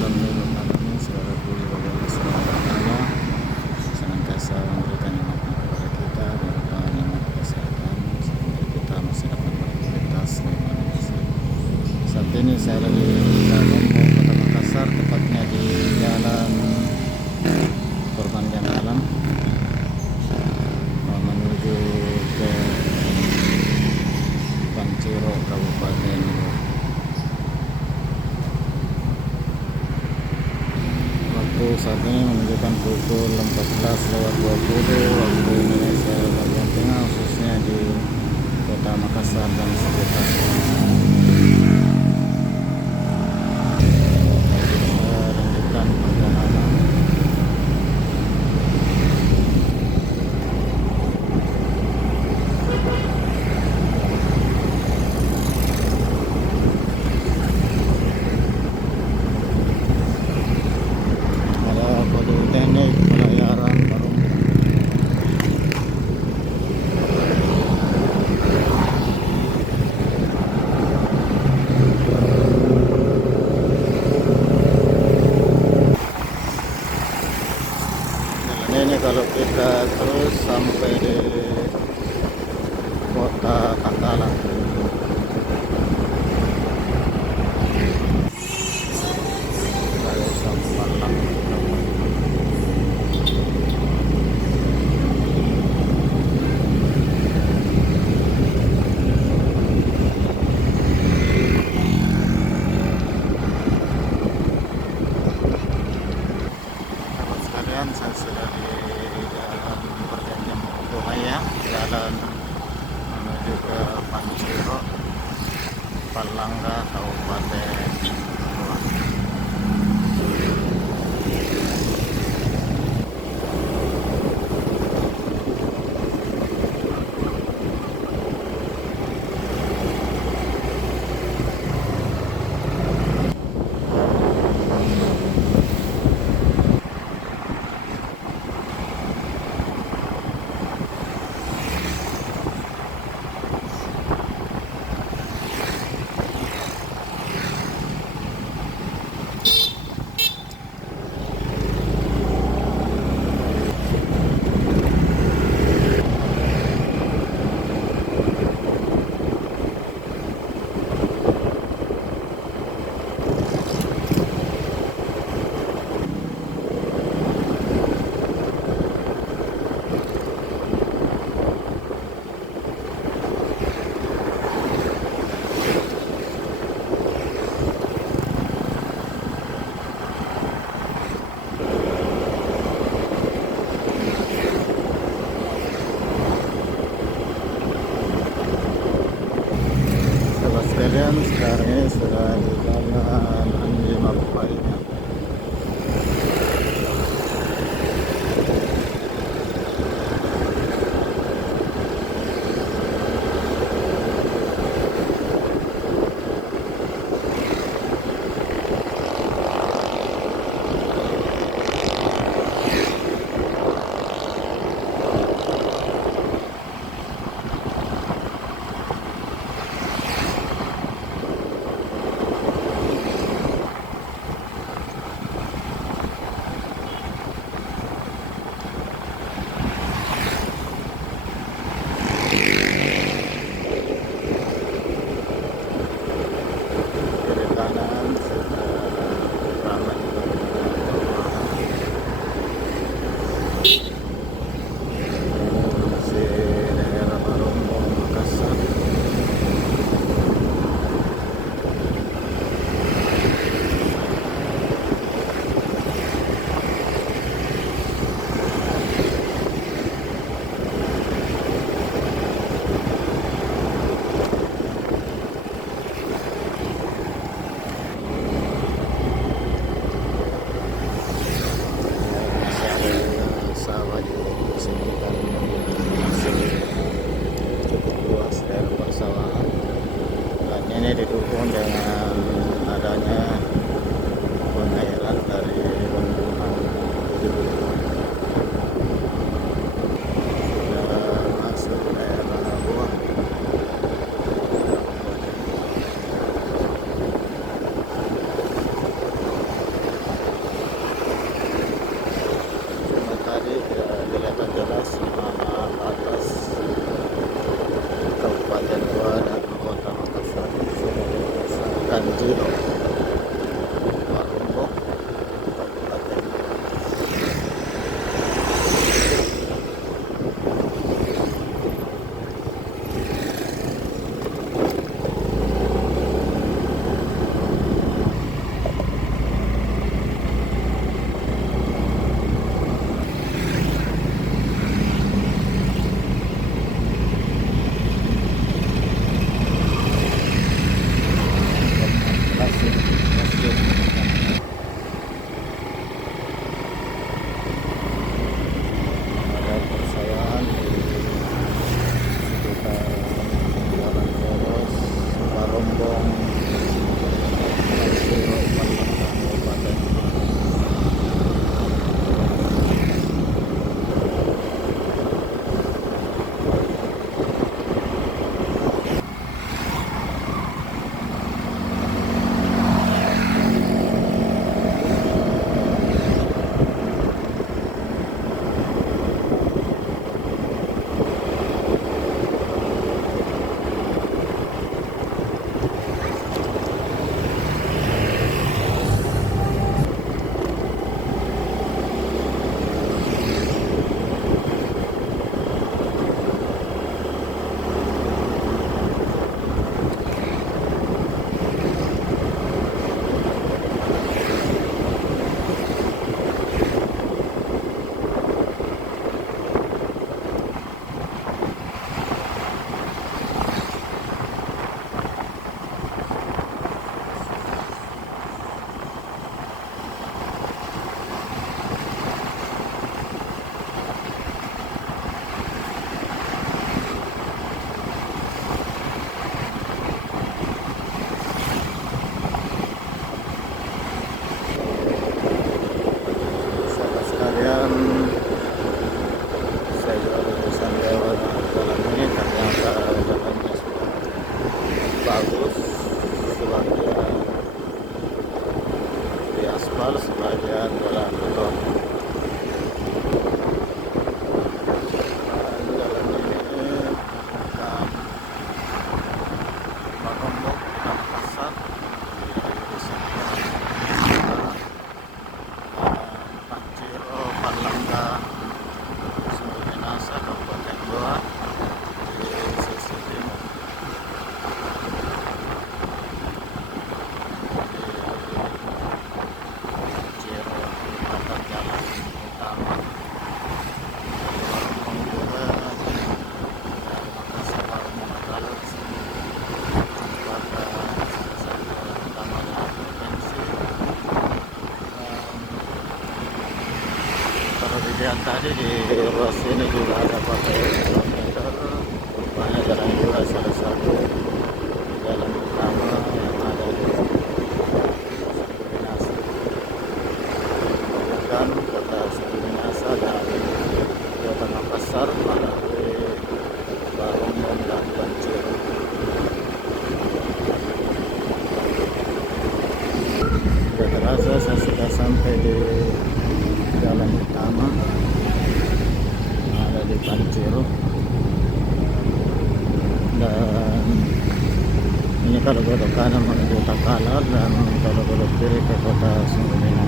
Alhamdulillah segala puji bagi Allah Subhanahu wa taala, senantiasa memberikan nikmat kepada kita, berupa nikmat kesehatan sehingga kita masih dapat beraktivitas di mana saja. Saat ini saya lagi di dalam Kota Makassar, tepatnya di Jalan Permandian Alam, menuju ke Panciro, Kabupaten. Saat ini menunjukkan pukul 14.20 waktu Indonesia bagian tengah, khususnya di Kota Makassar dan sekitarnya. Kita lanjutkan perjalanan. Teknik pelayaran baru ini kalau kita terus sampai di Kota Katalan. Saya sudah di jalan perjanjian Buhaya, jalan menuju ke Panciro, Palangga, Kabupaten Luar. Sekalian, sekarang ini sudah di jalan Andi Mabupai. Lombok, Kabupaten. Ada persawahan di sekitar Jalan Poros, Parombong, Kansiro, Palembang, Kabupaten. Sahabat sekalian, saya juga lulusan lewat jalan ini, ternyata jalannya sudah bagus, sebagian di aspal, sebagian jalan beton. Jalan ini akan Parombong, Makassar, Kanciro, Palangga, Sumber Minasa, Kabupaten Goa, di sisi timur. Kanciro merupakan jalan utama Parombong juga, dan Makassar Parombong adalah merupakan salah satu jalan utama dari provinsi. Kalau dilihat tadi di ruas ini juga ada pakai kilometer, rupanya jalan juga salah satu jalan utama yang ada di Minasa. Bukan kota Minasa dari Kota Makassar melalui Parombong dan Kanciro. Tidak terasa saya sudah sampai di jalan utama yang ada di Kanciro, dan ini kalau belok kanan menuju Takalar dan kalau belok kiri ke kota Sumber.